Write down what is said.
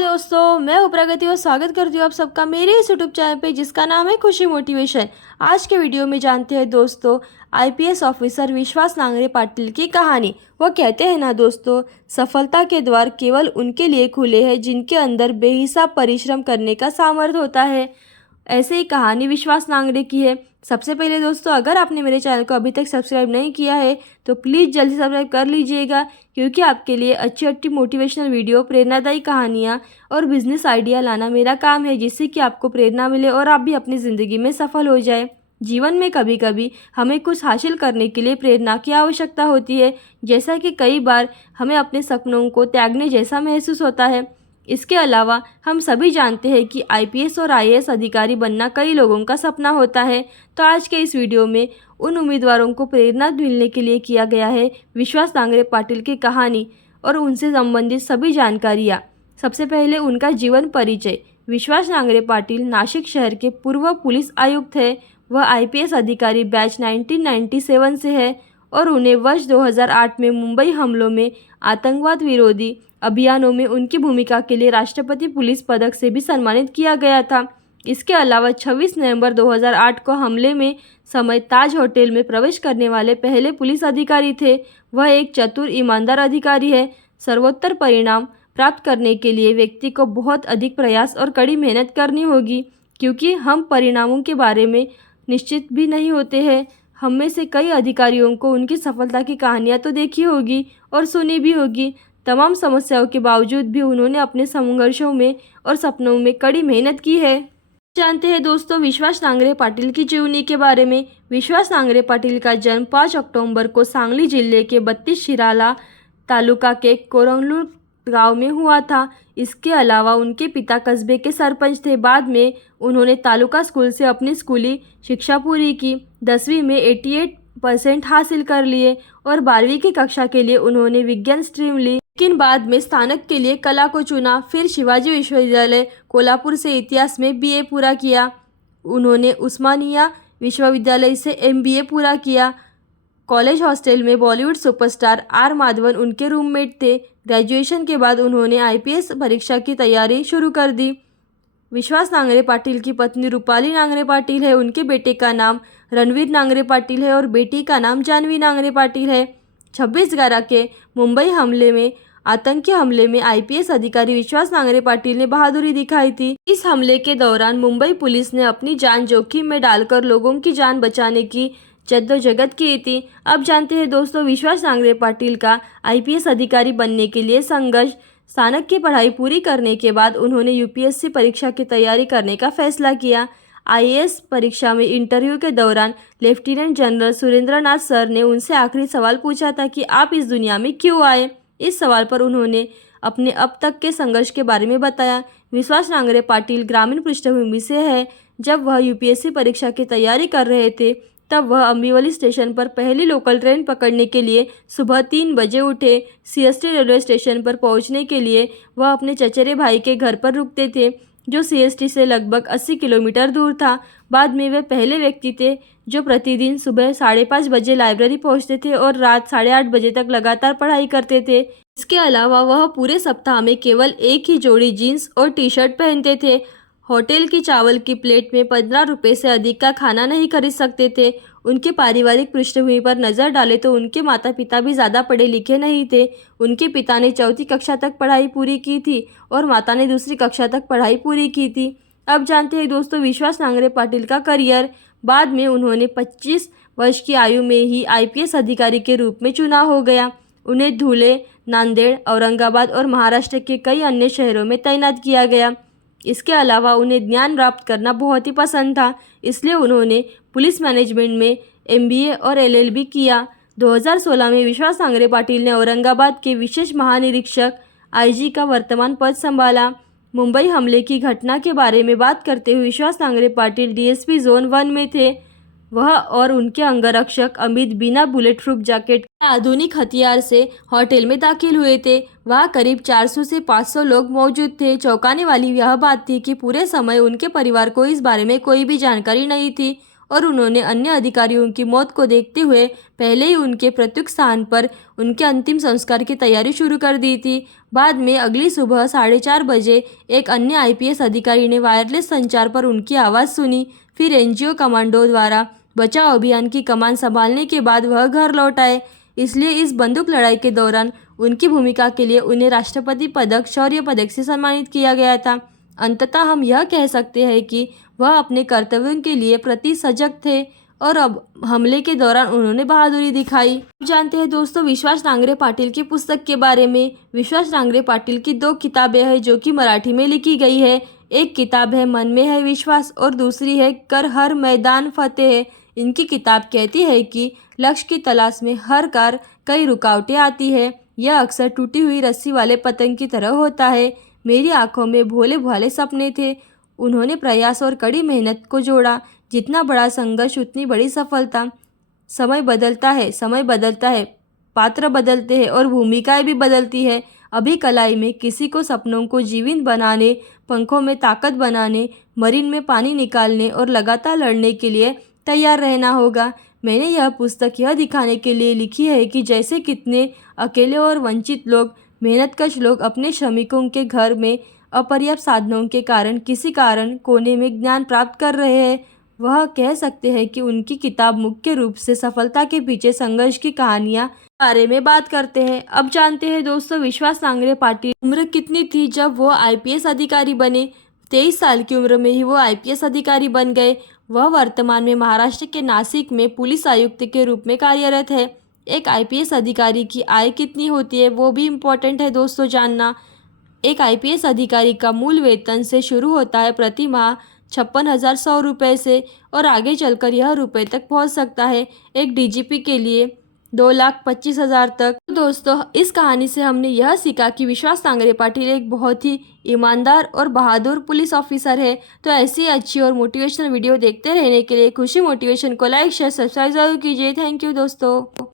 हाय दोस्तों, मैं हूँ प्रगति और स्वागत करती हूँ आप सबका मेरे इस यूट्यूब चैनल पे जिसका नाम है खुशी मोटिवेशन। आज के वीडियो में जानते हैं दोस्तों आईपीएस ऑफिसर विश्वास नांगरे पाटिल की कहानी। वो कहते हैं ना दोस्तों, सफलता के द्वार केवल उनके लिए खुले हैं जिनके अंदर बेहिसाब परिश्रम करने का सामर्थ्य होता है। ऐसे ही कहानी विश्वास नांगरे की है। सबसे पहले दोस्तों, अगर आपने मेरे चैनल को अभी तक सब्सक्राइब नहीं किया है तो प्लीज़ जल्दी सब्सक्राइब कर लीजिएगा, क्योंकि आपके लिए अच्छी अच्छी मोटिवेशनल वीडियो, प्रेरणादायी कहानियाँ और बिजनेस आइडिया लाना मेरा काम है, जिससे कि आपको प्रेरणा मिले और आप भी अपनी ज़िंदगी में सफल हो जाए। जीवन में कभी कभी हमें कुछ हासिल करने के लिए प्रेरणा की आवश्यकता होती है, जैसा कि कई बार हमें अपने सपनों को त्यागने जैसा महसूस होता है। इसके अलावा हम सभी जानते हैं कि आईपीएस और आईएएस अधिकारी बनना कई लोगों का सपना होता है। तो आज के इस वीडियो में उन उम्मीदवारों को प्रेरणा मिलने के लिए किया गया है विश्वास नांगरे पाटिल की कहानी और उनसे संबंधित सभी जानकारियाँ। सबसे पहले उनका जीवन परिचय। विश्वास नांगरे पाटिल नासिक शहर के पूर्व पुलिस आयुक्त है। वह आईपीएस अधिकारी बैच 1997 से है और उन्हें वर्ष 2008 में मुंबई हमलों में आतंकवाद विरोधी अभियानों में उनकी भूमिका के लिए राष्ट्रपति पुलिस पदक से भी सम्मानित किया गया था। इसके अलावा 26 नवंबर 2008 को हमले में समय ताज होटल में प्रवेश करने वाले पहले पुलिस अधिकारी थे। वह एक चतुर ईमानदार अधिकारी है। सर्वोत्तर परिणाम प्राप्त करने के लिए व्यक्ति को बहुत अधिक प्रयास और कड़ी मेहनत करनी होगी, क्योंकि हम परिणामों के बारे में निश्चित भी नहीं होते हैं। हम में से कई अधिकारियों को उनकी सफलता की कहानियाँ तो देखी होगी और सुनी भी होगी। तमाम समस्याओं के बावजूद भी उन्होंने अपने संघर्षों में और सपनों में कड़ी मेहनत की है। जानते हैं दोस्तों विश्वास नांगरे पाटिल की जीवनी के बारे में। विश्वास नांगरे पाटिल का जन्म 5 अक्टूबर को सांगली जिले के 32 शिराला तालुका के कोरंगलूर गांव में हुआ था। इसके अलावा उनके पिता कस्बे के सरपंच थे। बाद में उन्होंने तालुका स्कूल से अपनी स्कूली शिक्षा पूरी की। 10वीं में 88% हासिल कर लिए और 12वीं की कक्षा के लिए उन्होंने विज्ञान स्ट्रीम ली, लेकिन बाद में स्नातक के लिए कला को चुना। फिर शिवाजी विश्वविद्यालय कोल्हापुर से इतिहास में बीए पूरा किया। उन्होंने उस्मानिया विश्वविद्यालय से एमबीए पूरा किया। कॉलेज हॉस्टल में बॉलीवुड सुपरस्टार आर माधवन उनके रूममेट थे। ग्रेजुएशन के बाद उन्होंने आईपीएस परीक्षा की तैयारी शुरू कर दी। विश्वास नांगरे पाटिल की पत्नी रूपाली नांगरे पाटिल है। उनके बेटे का नाम रणवीर नांगरे पाटिल है और बेटी का नाम जानवी नांगरे पाटिल है। 26/11 के मुंबई हमले में आतंकी हमले में आईपीएस अधिकारी विश्वास नांगरे पाटिल ने बहादुरी दिखाई थी। इस हमले के दौरान मुंबई पुलिस ने अपनी जान जोखिम में डालकर लोगों की जान बचाने की जद्दोजहद की थी। अब जानते हैं दोस्तों विश्वास नांगरे पाटिल का आईपीएस अधिकारी बनने के लिए संघर्ष। स्नातक की पढ़ाई पूरी करने के बाद उन्होंने यूपीएससी परीक्षा की तैयारी करने का फैसला किया। आईएएस परीक्षा में इंटरव्यू के दौरान लेफ्टिनेंट जनरल सुरेंद्र नाथ सर ने उनसे आखिरी सवाल पूछा था कि आप इस दुनिया में क्यों आए। इस सवाल पर उन्होंने अपने अब तक के संघर्ष के बारे में बताया। विश्वास नांगरे पाटिल ग्रामीण पृष्ठभूमि से है। जब वह यूपीएससी परीक्षा की तैयारी कर रहे थे तब वह अम्बिवली स्टेशन पर पहली लोकल ट्रेन पकड़ने के लिए सुबह 3 बजे उठे। सीएसटी रेलवे स्टेशन पर पहुंचने के लिए वह अपने चचेरे भाई के घर पर रुकते थे, जो सीएसटी से लगभग 80 किलोमीटर दूर था। बाद में वे पहले व्यक्ति थे जो प्रतिदिन सुबह 5:30 बजे लाइब्रेरी पहुंचते थे और रात 8:30 बजे तक लगातार पढ़ाई करते थे। इसके अलावा वह पूरे सप्ताह में केवल एक ही जोड़ी जीन्स और टी शर्ट पहनते थे। होटल की चावल की प्लेट में 15 रुपये से अधिक का खाना नहीं खरीद सकते थे। उनके पारिवारिक पृष्ठभूमि पर नज़र डालें तो उनके माता पिता भी ज़्यादा पढ़े लिखे नहीं थे। उनके पिता ने 4वीं कक्षा तक पढ़ाई पूरी की थी और माता ने 2री कक्षा तक पढ़ाई पूरी की थी। अब जानते हैं दोस्तों विश्वास नांगरे पाटिल का करियर। बाद में उन्होंने 25 वर्ष की आयु में ही आईपीएस अधिकारी के रूप में चुना हो गया। उन्हें धुले, नांदेड़, औरंगाबाद और महाराष्ट्र के कई अन्य शहरों में तैनात किया गया। इसके अलावा उन्हें ज्ञान प्राप्त करना बहुत ही पसंद था, इसलिए उन्होंने पुलिस मैनेजमेंट में एमबीए और एलएलबी किया। 2016 में विश्वास नांगरे पाटिल ने औरंगाबाद के विशेष महानिरीक्षक आईजी का वर्तमान पद संभाला। मुंबई हमले की घटना के बारे में बात करते हुए विश्वास नांगरे पाटिल डीएसपी जोन 1 में थे। वह और उनके अंगरक्षक अमित बिना बुलेट प्रूफ जैकेट के आधुनिक हथियार से होटल में दाखिल हुए थे। वहाँ करीब 400 से 500 लोग मौजूद थे। चौंकाने वाली यह बात थी कि पूरे समय उनके परिवार को इस बारे में कोई भी जानकारी नहीं थी और उन्होंने अन्य अधिकारियों की मौत को देखते हुए पहले ही उनके प्रत्येक स्थान पर उनके अंतिम संस्कार की तैयारी शुरू कर दी थी। बाद में अगली सुबह 4:30 बजे एक अन्य आईपीएस अधिकारी ने वायरलेस संचार पर उनकी आवाज़ सुनी। फिर एनजीओ कमांडो द्वारा बचाव अभियान की कमान संभालने के बाद वह घर लौट आए। इसलिए इस बंदूक लड़ाई के दौरान उनकी भूमिका के लिए उन्हें राष्ट्रपति पदक, शौर्य पदक से सम्मानित किया गया था। अंततः हम यह कह सकते हैं कि वह अपने कर्तव्यों के लिए प्रति सजग थे और अब हमले के दौरान उन्होंने बहादुरी दिखाई। जानते हैं दोस्तों विश्वास नांगरे पाटिल की पुस्तक के बारे में। विश्वास नांगरे पाटिल की 2 किताबें हैं जो कि मराठी में लिखी गई है। एक किताब है मन में है विश्वास और दूसरी है कर हर मैदान फतेह है। इनकी किताब कहती है कि लक्ष्य की तलाश में हर बार कई रुकावटें आती है। यह अक्सर टूटी हुई रस्सी वाले पतंग की तरह होता है। मेरी आंखों में भोले भाले सपने थे। उन्होंने प्रयास और कड़ी मेहनत को जोड़ा। जितना बड़ा संघर्ष उतनी बड़ी सफलता। समय बदलता है, पात्र बदलते हैं और भूमिकाएं भी बदलती है। अभी कलाई में किसी को सपनों को जीवंत बनाने, पंखों में ताकत बनाने, मरीन में पानी निकालने और लगातार लड़ने के लिए तैयार रहना होगा। मैंने यह पुस्तक यह दिखाने के लिए लिखी है कि जैसे कितने अकेले और वंचित लोग, मेहनतकश लोग अपने श्रमिकों के घर में अपर्याप्त साधनों के कारण किसी कारण कोने में ज्ञान प्राप्त कर रहे हैं। वह कह सकते हैं कि उनकी किताब मुख्य रूप से सफलता के पीछे संघर्ष की कहानियां बारे में बात करते हैं। अब जानते हैं दोस्तों विश्वास नांगरे पाटिल उम्र कितनी थी जब वो आईपीएस अधिकारी बने। 23 साल की उम्र में ही वो आईपीएस अधिकारी बन गए। वह वर्तमान में महाराष्ट्र के नासिक में पुलिस आयुक्त के रूप में कार्यरत है। एक आईपीएस अधिकारी की आय कितनी होती है वो भी इम्पोर्टेंट है दोस्तों जानना। एक आईपीएस अधिकारी का मूल वेतन से शुरू होता है प्रति माह 56,100 रुपये से और आगे चलकर यह रुपये तक पहुंच सकता है। एक डीजीपी के लिए 2,25,000 तक। तो दोस्तों इस कहानी से हमने यह सीखा कि विश्वास नांगरे पाटिल एक बहुत ही ईमानदार और बहादुर पुलिस ऑफिसर है। तो ऐसी अच्छी और मोटिवेशनल वीडियो देखते रहने के लिए खुशी मोटिवेशन को लाइक शेयर सब्सक्राइब जरूर कीजिए। थैंक यू दोस्तों।